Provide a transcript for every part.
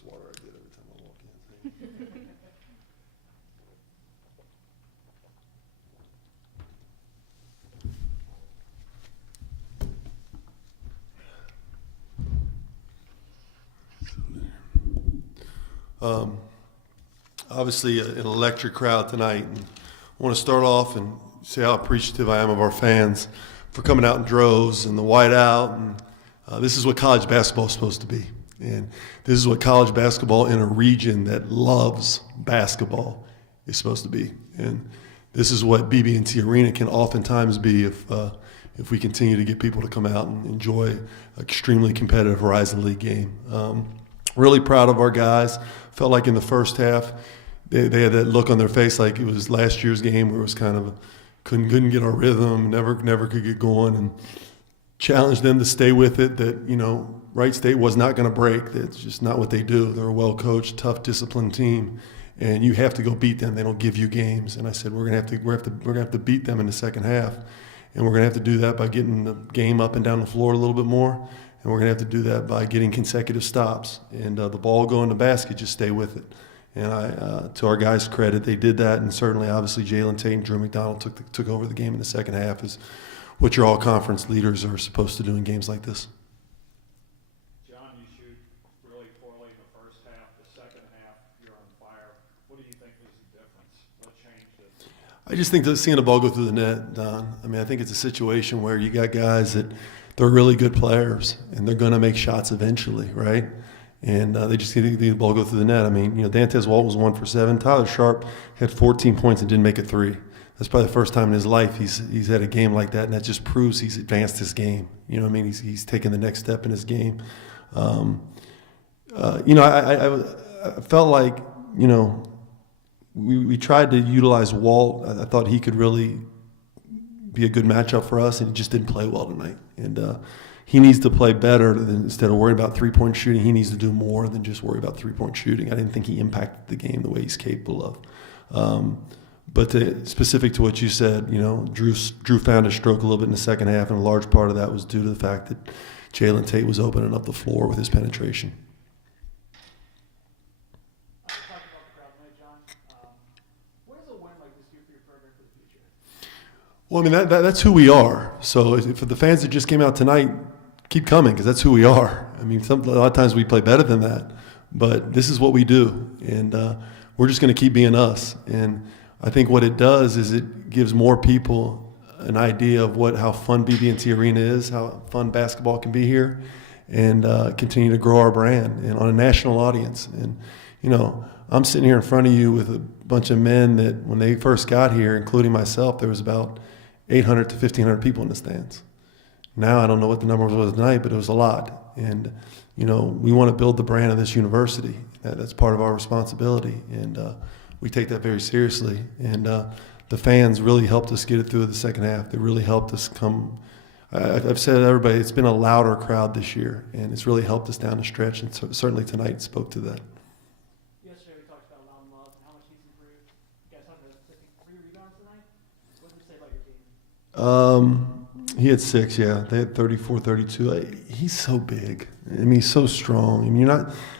first water I get every time I walk in. Obviously, an electric crowd tonight. And I want to start off and say how appreciative I am of our fans for coming out in droves and the whiteout. And this is what college basketball is supposed to be. And this is what college basketball in a region that loves basketball is supposed to be. And this is what BB&T Arena can oftentimes be if we continue to get people to come out and enjoy an extremely competitive Horizon League game. Really proud of our guys. Felt like in the first half, they had that look on their face like it was last year's game where it was kind of couldn't get our rhythm, never could get going, and challenged them to stay with it. That Wright State was not going to break. That's just not what they do. They're a well-coached, tough, disciplined team, and you have to go beat them. They don't give you games. And I said we're gonna have to beat them in the second half, and we're gonna have to do that by getting the game up and down the floor a little bit more, and we're gonna have to do that by getting consecutive stops. And the ball go in the basket, just stay with it. And to our guys' credit, they did that, and certainly, obviously, Jalen Tate and Drew McDonald took over the game in the second half, is what your all-conference leaders are supposed to do in games like this. John, you shoot really poorly in the first half. The second half, you're on fire. What do you think was the difference? What changed it? I just think that seeing the ball go through the net, Don, I mean, I think it's a situation where you got guys that they're really good players, and they're going to make shots eventually, right? And they just need the ball go through the net. I mean, Dantez Walt was 1 for 7. Tyler Sharp had 14 points and didn't make a 3. That's probably the first time in his life he's had a game like that, and that just proves he's advanced his game. You know what I mean? He's taken the next step in his game. I felt like, we tried to utilize Walt. I thought he could really be a good matchup for us, and he just didn't play well tonight. And he needs to play better instead of worrying about three-point shooting. He needs to do more than just worry about three-point shooting. I didn't think he impacted the game the way he's capable of. But specific to what you said, Drew found his stroke a little bit in the second half, and a large part of that was due to the fact that Jalen Tate was opening up the floor with his penetration. Talk about the crowd tonight, John. What does a win like this do for your program for the future? Well, I mean, that's who we are. So for the fans that just came out tonight, keep coming, because that's who we are. I mean, a lot of times we play better than that, but this is what we do, and we're just going to keep being us. And I think what it does is it gives more people an idea of how fun BB&T Arena is, how fun basketball can be here, and continue to grow our brand and on a national audience. And I'm sitting here in front of you with a bunch of men that when they first got here, including myself, there was about 800 to 1,500 people in the stands. Now I don't know what the number was tonight, but it was a lot. And we want to build the brand of this university. That's part of our responsibility, and we take that very seriously. And the fans really helped us get it through the second half. They really helped us come. I've said to everybody, it's been a louder crowd this year, and it's really helped us down the stretch. And certainly tonight spoke to that. Yesterday we talked about Loudon Love and how much he's improved. You guys talked about 3 rebounds tonight. What did you say about your team? He had 6, yeah. They had 34, 32. He's so big. I mean, he's so strong. I mean,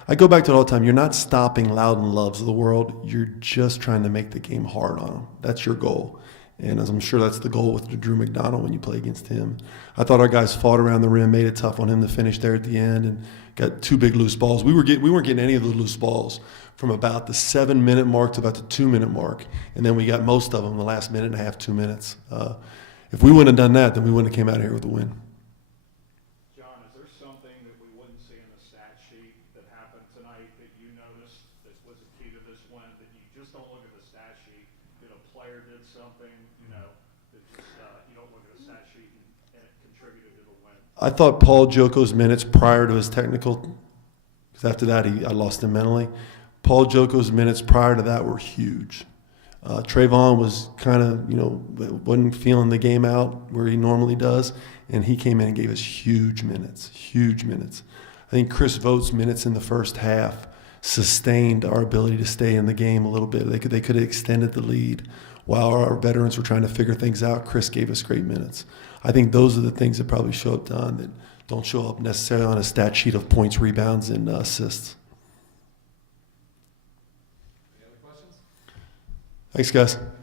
I go back to it all the time. You're not stopping Loudon Loves of the world. You're just trying to make the game hard on him. That's your goal. And as I'm sure that's the goal with Drew McDonald when you play against him. I thought our guys fought around the rim, made it tough on him to finish there at the end, and got 2 big loose balls. We weren't getting any of the loose balls from about the 7-minute mark to about the 2-minute mark. And then we got most of them the last minute and a half, 2 minutes. If we wouldn't have done that, then we wouldn't have came out of here with a win. John, is there something that we wouldn't see in the stat sheet that happened tonight that you noticed that was a key to this win, that you just don't look at the stat sheet, that a player did something, that just you don't look at the stat sheet and it contributed to the win? I thought Paul Joko's minutes prior to his technical, because after that I lost him mentally. Paul Joko's minutes prior to that were huge. Trayvon was kind of, wasn't feeling the game out where he normally does, and he came in and gave us huge minutes. I think Chris Vogt's minutes in the first half sustained our ability to stay in the game a little bit. They could have extended the lead while our veterans were trying to figure things out. Chris gave us great minutes. I think those are the things that probably show up, Don, that don't show up necessarily on a stat sheet of points, rebounds, and assists. Thanks, guys.